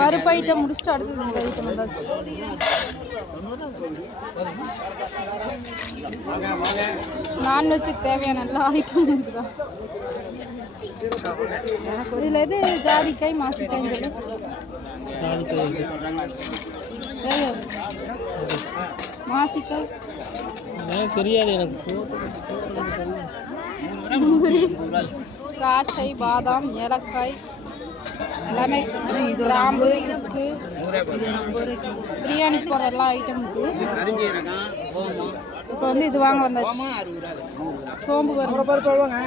பருப்பு ஐட்டம் முடிச்சுட்டு அடுத்தது இந்த ஐட்டம் வந்தாச்சு. நான்வெஜ்ஜுக்கு தேவையான எல்லா ஐட்டமும் இருக்குதா? இதில் எது ஜாதிக்காய் மாசிக்காய் மாசிக்காய் தெரியாது எனக்கு. முந்திரி, திராட்சை, பாதாம், ஏலக்காய் எல்லாமே, கிராம்பு, சுக்கு, பிரியாணிக்கு போகிற எல்லா ஐட்டம் இருக்குது. இப்போ வந்து இது வாங்க வந்தாச்சு. சோம்பு வருவாங்க,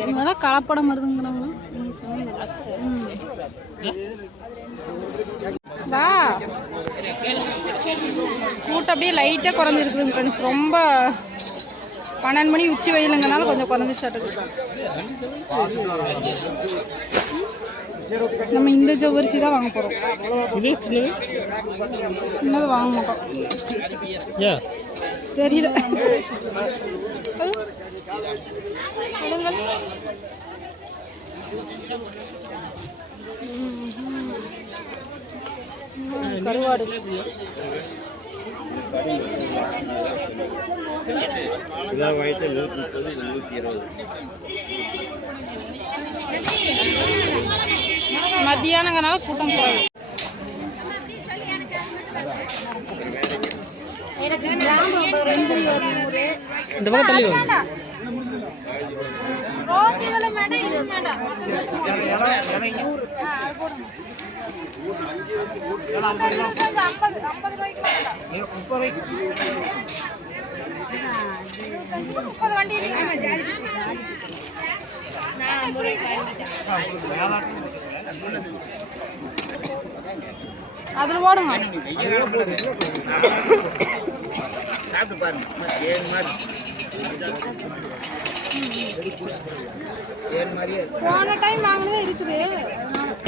இதெல்லாம் கலப்படம் வருதுங்கிறவங்க. கூட்டம் அப்படியே லைட்டாக குறைஞ்சிருக்குதுங்க ஃப்ரெண்ட்ஸ். ரொம்ப 12 மணி உச்சி வெயிலுங்கனால கொஞ்சம் குறைஞ்சிச்சாட்டுது. நம்ம இந்த ஜவ்வரிசி தான் வாங்க போகிறோம். சின்னது வாங்க மாட்டோம், தெரியல. கருவாடு மத்தியானங்கனால கூட்டம் போகுது. இந்த பக்கம் தள்ளி அதில் போடுங்க. சாப்பிட்டு பாருங்க. போன டைம் வாங்கினதே இருக்குது.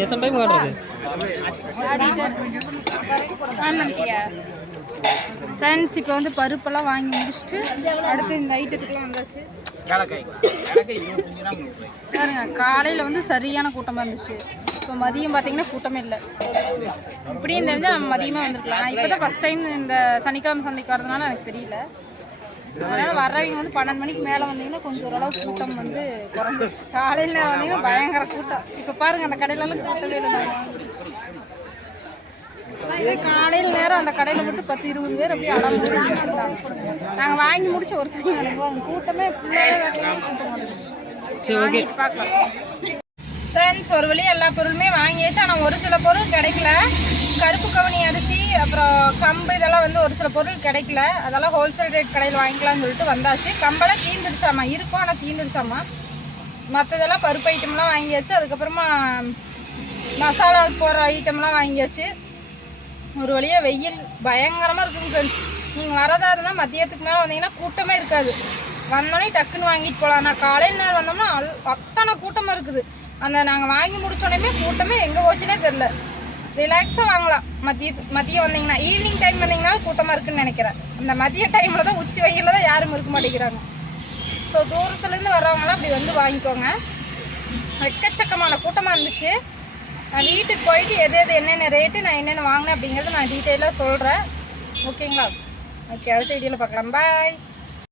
எத்தனை டைம் காட்டுறது? ஃப்ரெண்ட்ஸ் இப்போ வந்து பருப்பெல்லாம் வாங்கி முடிச்சுட்டு அடுத்து இந்த ஐட்டத்துக்குலாம் வந்தாச்சு. பாருங்க, காலையில் வந்து சரியான கூட்டமாக இருந்துச்சு. இப்போ மதியம் பார்த்தீங்கன்னா கூட்டமே இல்லை. இப்படியும் தெரிஞ்சால் நம்ம மதியமாக வந்துருக்கலாம். இப்போ தான் ஃபஸ்ட் டைம் இந்த சனிக்கிழமை சந்தைக்கு வரதுனால எனக்கு தெரியல. அதனால் வர்றவங்க வந்து 12 மணிக்கு மேலே வந்தீங்கன்னா கொஞ்சம் ஓரளவு கூட்டம் வந்து குறைஞ்சிருச்சு. காலையில் நேரம் வந்தீங்கன்னா பயங்கர கூட்டம். இப்போ பாருங்கள், அந்த கடையிலலாம் கூட்டவே இல்லை. இதே காலையில் நேரம் அந்த கடையில் மட்டும் 10-20 பேர் அப்படியே அடம்பு இருந்தாங்க. நாங்கள் வாங்கி முடிச்ச ஒரு சரி நினைக்குவோம், கூட்டமே ஃபுல்லாகவே கூட்டம் வந்துருச்சு. பார்க்கலாம் ஃப்ரெண்ட்ஸ், ஒரு வழியாக எல்லா பொருளுமே வாங்கியாச்சு. ஆனால் ஒரு சில பொருள் கிடைக்கல. கருப்பு கவுனி அரிசி, அப்புறம் கம்பு, இதெல்லாம் வந்து ஒரு சில பொருள் கிடைக்கல. அதெல்லாம் ஹோல்சேல் ரேட் கடையில் வாங்கிக்கலாம்னு சொல்லிட்டு வந்தாச்சு. கம்பெல்லாம் தீர்ந்துருச்சாமா, இருக்கும் ஆனால் தீர்ந்துருச்சாமா. மற்றதெல்லாம் பருப்பு ஐட்டம்லாம் வாங்கியாச்சு. அதுக்கப்புறமா மசாலாவுக்கு போகிற ஐட்டம்லாம் வாங்கியாச்சு. ஒரு வழியாக வெயில் பயங்கரமாக இருக்குங்க ஃப்ரெண்ட்ஸ். நீங்கள் வரதா இருந்தால் மதியத்துக்கு மேலே வந்தீங்கன்னா கூட்டமே இருக்காது. வந்தோடனே டக்குன்னு வாங்கிட்டு போகலாம். நான் காலையில் நேரம் வந்தோம்னா அத்தனை கூட்டமாக இருக்குது. அந்த நாங்கள் வாங்கி முடிச்சோடனே கூட்டமே எங்கே போச்சுன்னே தெரில. ரிலாக்ஸாக வாங்கலாம். மதியம் வந்தீங்கன்னா, ஈவினிங் டைம் வந்தீங்கன்னா கூட்டமாக இருக்குதுன்னு நினைக்கிறேன். அந்த மதிய டைமில் தான், உச்சி வெயிலில் தான் யாரும் இருக்க மாட்டேங்கிறாங்க. ஸோ தூரத்துலேருந்து வர்றவங்களாம் அப்படி வந்து வாங்கிக்கோங்க. எக்கச்சக்கமான கூட்டமாக இருந்துச்சு. நான் வீட்டுக்கு போயிட்டு எது என்னென்ன ரேட்டு, நான் என்னென்ன வாங்கினேன் அப்படிங்கிறத நான் டீட்டெயிலாக சொல்கிறேன். ஓகேங்களா? ஓகே, அடுத்த வீடியோவில் பார்க்கலாம். பாய்.